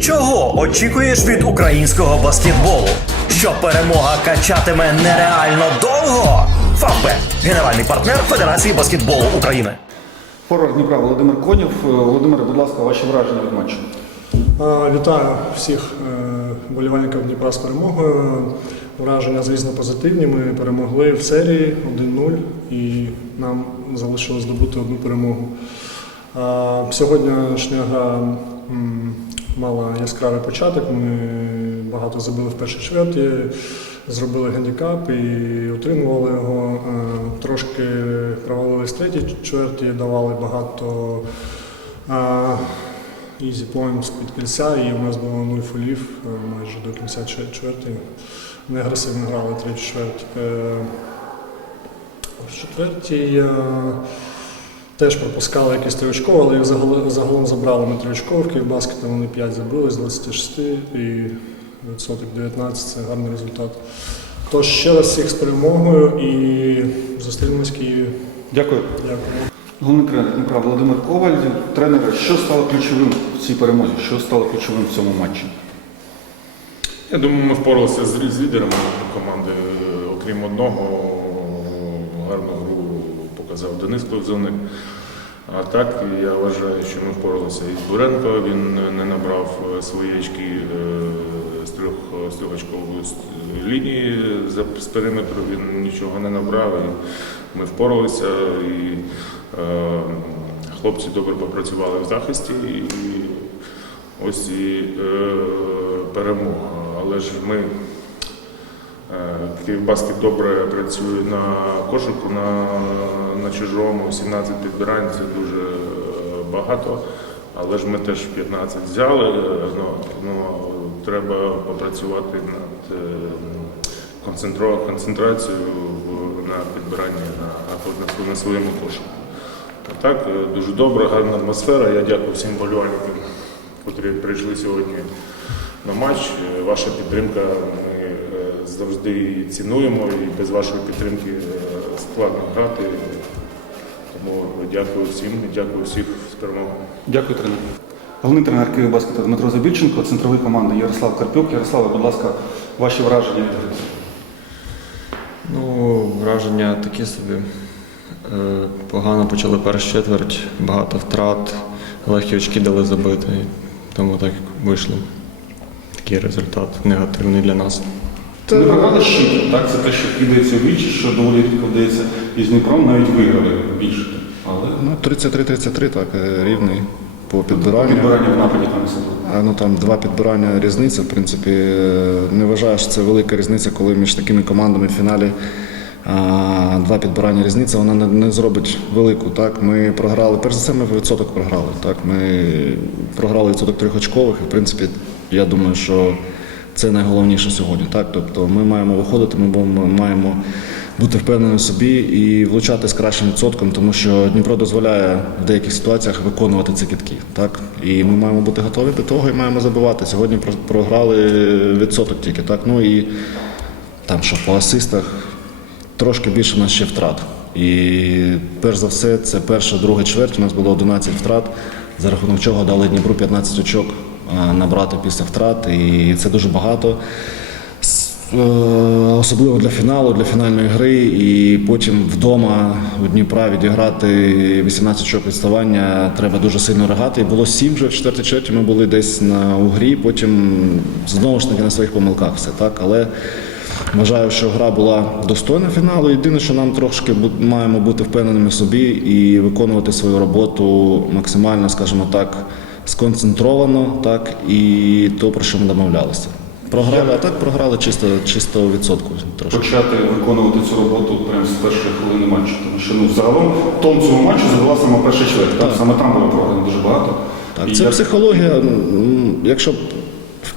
Чого очікуєш від українського баскетболу? Що перемога качатиме нереально довго? Фавбет – генеральний партнер Федерації баскетболу України. Форвард Дніпра Володимир Конєв. Е, Володимире, будь ласка, ваші враження від матчу. Е, Вітаю всіх е, вболівальників Дніпра з перемогою. Враження, звісно, позитивні. Ми перемогли в серії 1-0 і нам залишилось здобути одну перемогу. Сьогоднішня гра мала яскравий початок. Ми багато забили в першій чверті, зробили гандікап і утримували його. Е, Трошки провалились в третій чверті, давали багато. е, Easy points під кільця, і у нас було 0 фолів е, майже до кінця чвер- чверті. Ми агресивно грали третю чверть. Е, В четвертій е, теж пропускали якісь триочково, але їх загалом, загалом забрали ми триочково в Київбаскеті, вони 5 забили з 26 і відсоток 19 це гарний результат. Тож ще раз всіх з перемогою і зустрінемось в Києві. Дякую. Дякую. Головний тренер Дніпра Володимир Коваль. Тренер, що стало ключовим в цій перемозі? Що стало ключовим в цьому матчі? Я думаю, ми впоралися з, з лідерами команди. Окрім одного, гарну гру показав Денис Клевзоник. А так я вважаю, що ми впоралися і з Буренко. Він не набрав свої очки е, з трьох з трьохочкової лінії з периметру. Він нічого не набрав. І ми впоралися. І е, хлопці добре попрацювали в захисті. І ось і е, перемога. Але ж ми Е, Київбаскет добре працює на кошику, на, на чужому, 17 підбирань це дуже е, багато. Але ж ми теж 15 взяли, е, ну, ну, треба попрацювати над е, концентрацією на підбиранні на, на, на своєму кошику. Так, дуже добра, гарна атмосфера. Я дякую всім болівальникам, котрі прийшли сьогодні на матч. Ваша підтримка ми завжди цінуємо і без вашої підтримки складно грати. Тому дякую всім, і дякую всіх з перемогою. Дякую, тренер. Головний тренер Київбаскета Дмитро Забільченко, центровий команди Ярослав Карпюк. Ярославе, будь ласка, ваші враження від гри. Ну, враження такі собі. Е, Погано почали першу четверть, багато втрат, легкі очки дали забити, тому так вийшло. Такий результат негативний для нас. Це не програли щит, так? Це те, що кидається у вічі, що доволі рідко вдається із Дніпром, навіть виграли більше. Але Ну, 33-33, так, е, рівний по підбиранню. підбирання в нападі там все. Ну там два підбирання різниця. В принципі, е, не вважаю, що це велика різниця, коли між такими командами в фіналі а, два підбирання різниця, вона не, не зробить велику. Так, ми програли. Перш за все, ми відсоток програли. Так, ми програли відсоток трьохочкових. І в принципі, я думаю, що це найголовніше сьогодні. Так, тобто ми маємо виходити, ми маємо бути впевнені в собі і влучати з кращим відсотком, тому що Дніпро дозволяє в деяких ситуаціях виконувати ці кітки. Так? І ми маємо бути готові до того і маємо забивати. Сьогодні програли відсоток тільки. Так? Ну і там що по асистах трошки більше у нас ще втрат. І перш за все, це перша, друга чверть. У нас було 11 втрат, за рахунок чого дали Дніпру 15 очок набрати після втрат. І це дуже багато. Е, Особливо для фіналу, для фінальної гри, і потім вдома у Дніпра відіграти 18 очок відставання треба дуже сильно ригати. І було 7 вже в четвертій чверті. Ми були десь на у грі, потім знову ж таки на своїх помилках все так. Але вважаю, що гра була достойна фіналу. Єдине, що нам трошки маємо бути впевненими в собі і виконувати свою роботу максимально, скажімо так, сконцентровано, так і то, про що ми домовлялися. Програли, а так програли чисто, чисто відсотку трошки. почати виконувати цю роботу прямо з першої хвилини матчу. Тому що ну, загалом тон цього матчу завела саме перша чверть. Так? Саме там було програно дуже багато. Так, І це як... психологія. М, Якщо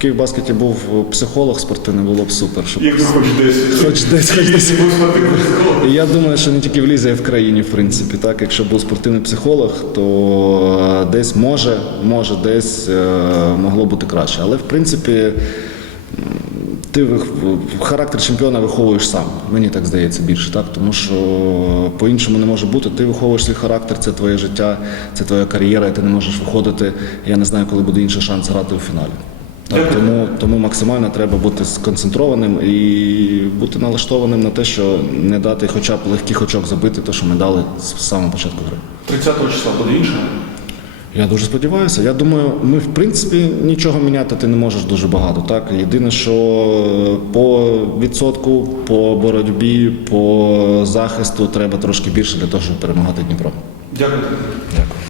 б в Київбаскеті був психолог спортивний, було б супер. Щоб Як хоч десь. хоч десь, хоч десь. І Я думаю, що не тільки в Лізі, а й в країні, в принципі. Так, якщо був спортивний психолог, то е, десь може, може, десь е, могло бути краще. Але в принципі. Ти характер чемпіона виховуєш сам. Мені так здається більше, так тому що по-іншому не може бути. Ти виховуєш свій характер, це твоє життя, це твоя кар'єра, і ти не можеш виходити. Я не знаю, коли буде інший шанс грати у фіналі. Тому, тому максимально треба бути сконцентрованим і бути налаштованим на те, що не дати хоча б легких очок забити, те, що ми дали з самого початку гри. 30-го числа буде інше. Я дуже сподіваюся. Я думаю, ми в принципі нічого міняти ти не можеш дуже багато. Так єдине, що по відсотку, по боротьбі, по захисту треба трошки більше для того, щоб перемагати Дніпро. Дякую.